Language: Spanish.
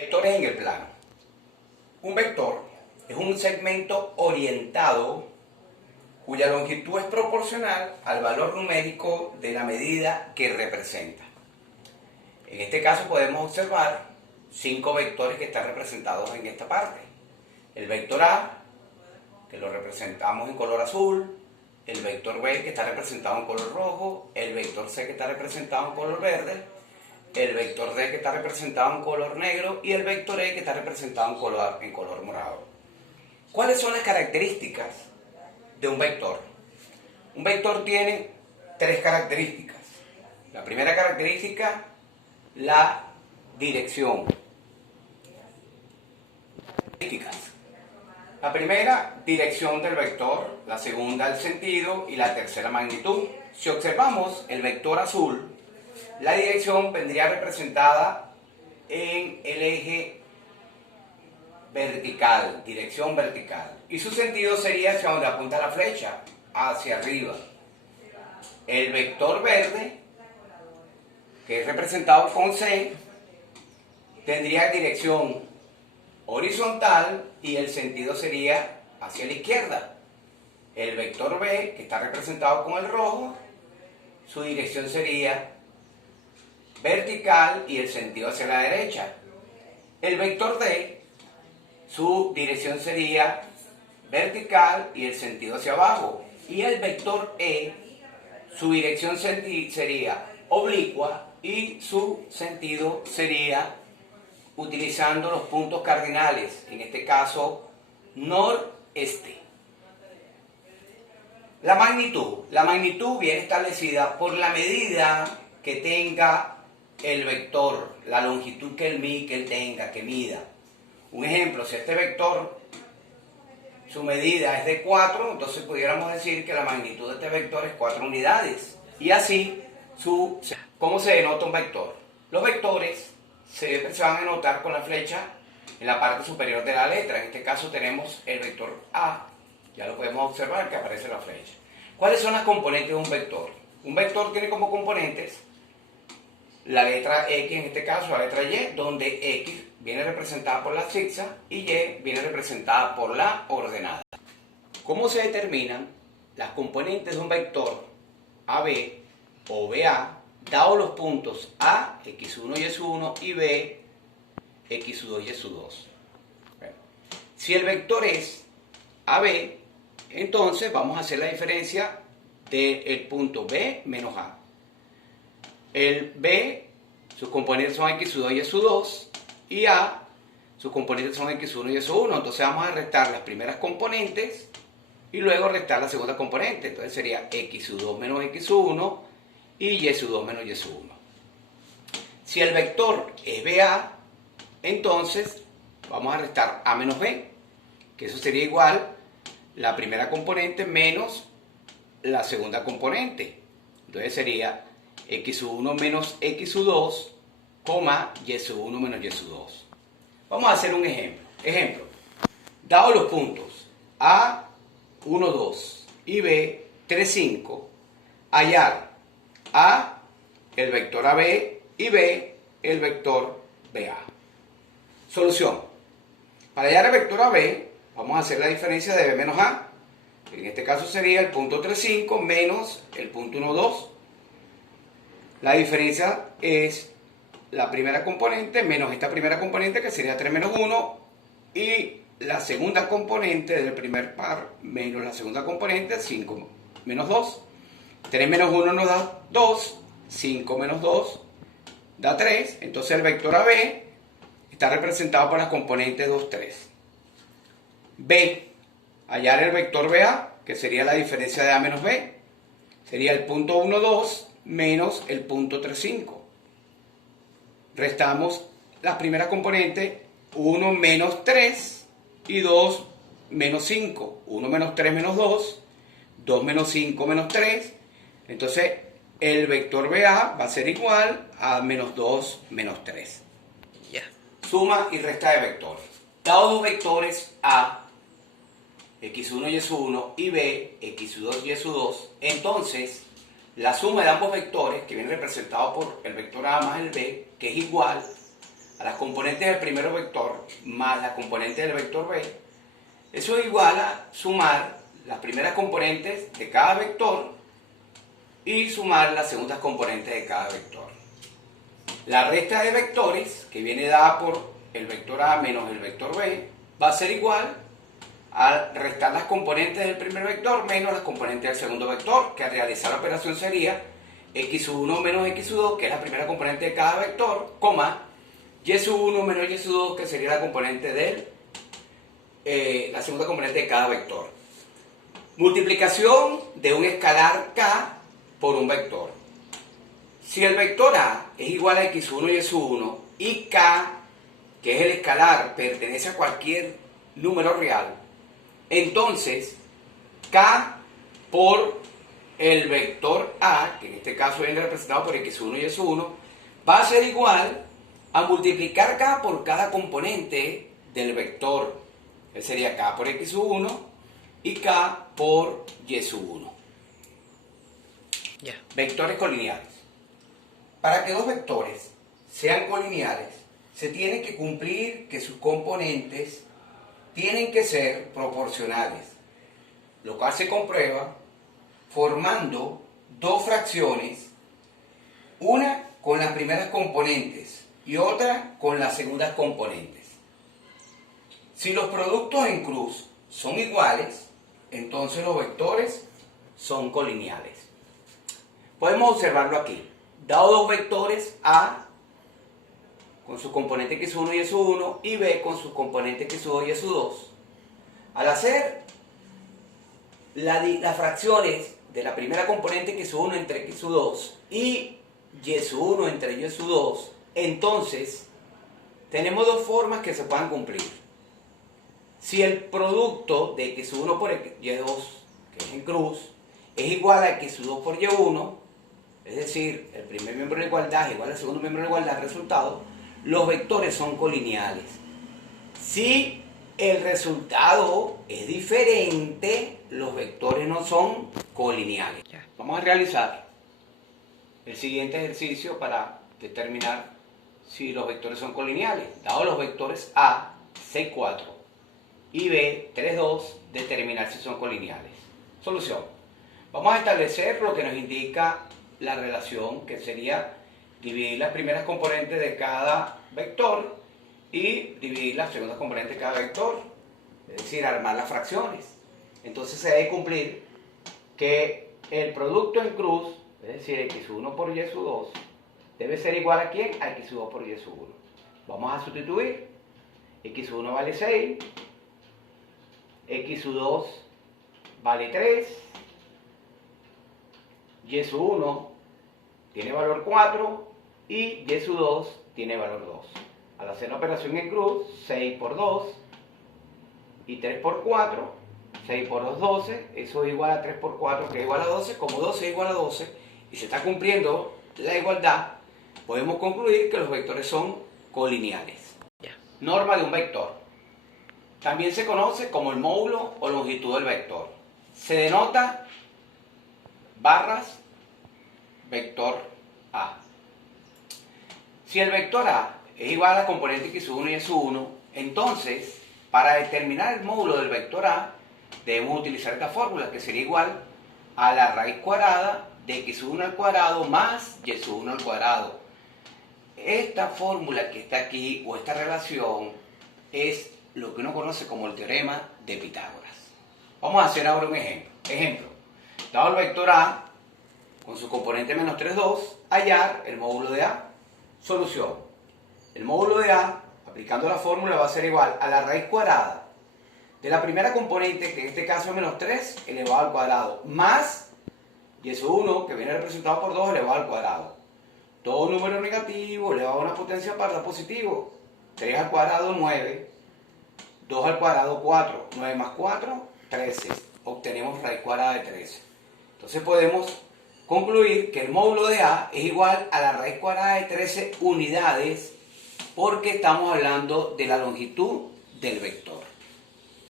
Vectores en el plano. Un vector es un segmento orientado cuya longitud es proporcional al valor numérico de la medida que representa. En este caso podemos observar 5 vectores que están representados en esta parte. El vector A, que lo representamos en color azul, el vector B, que está representado en color rojo, el vector C, que está representado en color verde, el vector D, que está representado en color negro, y el vector E, que está representado en color morado. ¿Cuáles son las características de un vector? Un vector tiene 3 características. La primera característica, la dirección. La primera, dirección del vector, la segunda, el sentido, y la tercera, magnitud. Si observamos el vector azul, la dirección vendría representada en el eje vertical, dirección vertical, y su sentido sería hacia donde apunta la flecha, hacia arriba. El vector verde, que es representado con C, tendría dirección horizontal y el sentido sería hacia la izquierda. El vector B, que está representado con el rojo, su dirección sería vertical y el sentido hacia la derecha. El vector D, su dirección sería vertical y el sentido hacia abajo. Y el vector E, su dirección sería oblicua y su sentido sería utilizando los puntos cardinales, en este caso noreste. La magnitud viene establecida por la medida que tenga el vector, la longitud que él tenga, que mida. Un ejemplo, si este vector, su medida es de 4, entonces pudiéramos decir que la magnitud de este vector es 4 unidades. Y así, ¿cómo se denota un vector? Los vectores se van a denotar con la flecha en la parte superior de la letra. En este caso tenemos el vector A, ya lo podemos observar que aparece la flecha. ¿Cuáles son las componentes de un vector? Un vector tiene como componentes la letra X, en este caso la letra Y, donde X viene representada por la zigzag y Y viene representada por la ordenada. ¿Cómo se determinan las componentes de un vector AB o BA, dados los puntos A, X1 y S1, y B, X2 y S2? Bueno, si el vector es AB, entonces vamos a hacer la diferencia del punto B menos A. El B, sus componentes son X2 y S2, y A, sus componentes son X1 y S1. Entonces vamos a restar las primeras componentes y luego restar la segunda componente. Entonces sería X2 menos X1 y Y2 menos Y1. Si el vector es BA, entonces vamos a restar A menos B, que eso sería igual la primera componente menos la segunda componente. Entonces sería X1 menos X2, Y1 menos Y2. Vamos a hacer un ejemplo. Ejemplo, dados los puntos A, 1, 2 y B, 3, 5, hallar A, el vector AB, y B, el vector BA. Solución. Para hallar el vector AB, vamos a hacer la diferencia de B menos A. En este caso sería el punto 3, 5 menos el punto 1, 2. La diferencia es la primera componente menos esta primera componente, que sería 3 menos 1, y la segunda componente del primer par menos la segunda componente, 5 menos 2. 3 menos 1 nos da 2, 5 menos 2 da 3, entonces el vector AB está representado por las componentes 2, 3. B, hallar el vector BA, que sería la diferencia de A menos B, sería el punto 1, 2 menos el punto 3, 5. Restamos las primeras componentes, 1 menos 3 y 2 menos 5. 1 menos 3 menos 2, 2 menos 5 menos 3. Entonces el vector BA va a ser igual a menos 2 menos 3. Suma y resta de vectores. Dados dos vectores A, X1 y S1, y B, X2 y S2, entonces la suma de ambos vectores, que viene representado por el vector A más el B, que es igual a las componentes del primer vector más las componentes del vector b, eso es igual a sumar las primeras componentes de cada vector y sumar las segundas componentes de cada vector. La resta de vectores, que viene dada por el vector a menos el vector b, va a ser igual a restar las componentes del primer vector menos las componentes del segundo vector, que al realizar la operación sería x1 menos x2, que es la primera componente de cada vector, coma y1 menos y2, que sería la componente la segunda componente de cada vector. Multiplicación de un escalar k por un vector. Si el vector a es igual a x1 y x1 y k, que es el escalar, pertenece a cualquier número real, entonces k por el vector a, que en este caso viene representado por x1 y x1, va a ser igual a multiplicar k por cada componente del vector. Ese sería k por x1 y k por y1. Vectores colineales. Para que dos vectores sean colineales, se tiene que cumplir que sus componentes tienen que ser proporcionales, lo cual se comprueba formando dos fracciones, una con las primeras componentes y otra con las segundas componentes. Si los productos en cruz son iguales, entonces los vectores son colineales. Podemos observarlo aquí. Dado dos vectores A con sus componentes x1 y x1 y B con sus componentes x2 y x2, al hacer las fracciones de la primera componente x1 entre x2 y y1 entre y2, entonces tenemos dos formas que se puedan cumplir. Si el producto de x1 por y2, que es en cruz, es igual a x2 por y1, es decir, el primer miembro de la igualdad es igual al segundo miembro de la igualdad, resultado, los vectores son colineales. Si el resultado es diferente, los vectores no son colineales. Vamos a realizar el siguiente ejercicio para determinar si los vectores son colineales. Dado los vectores A, 6, 4 y B, 3, 2, determinar si son colineales. Solución. Vamos a establecer lo que nos indica la relación, que sería dividir las primeras componentes de cada vector y dividir las segundas componentes de cada vector, es decir, armar las fracciones. Entonces se debe cumplir que el producto en cruz, es decir, x1 por y2, debe ser igual a ¿quién? A x2 por y1. Vamos a sustituir. x1 vale 6, x2 vale 3, y1 tiene valor 4 y y2 tiene valor 2. Al hacer la operación en cruz, 6 por 2 y 3 por 4, 6 por 2, 12, eso es igual a 3 por 4, que es igual a 12. Como 12 es igual a 12 y se está cumpliendo la igualdad, podemos concluir que los vectores son colineales. Norma de un vector. También se conoce como el módulo o longitud del vector. Se denota barras vector A. Si el vector A es igual a la componente x1 y x1, entonces, para determinar el módulo del vector A, debemos utilizar esta fórmula, que sería igual a la raíz cuadrada de x1 al cuadrado más y1 al cuadrado. Esta fórmula que está aquí, o esta relación, es lo que uno conoce como el teorema de Pitágoras. Vamos a hacer ahora un ejemplo. Ejemplo, dado el vector A, con su componente menos 3, 2, hallar el módulo de A. Solución. El módulo de A, aplicando la fórmula, va a ser igual a la raíz cuadrada de la primera componente, que en este caso es menos 3 elevado al cuadrado, más y1, que viene representado por 2 elevado al cuadrado. Todo número negativo elevado a una potencia parda positivo. 3 al cuadrado, 9. 2 al cuadrado, 4. 9 más 4, 13. Obtenemos raíz cuadrada de 13. Entonces podemos concluir que el módulo de A es igual a la raíz cuadrada de 13 unidades, porque estamos hablando de la longitud del vector.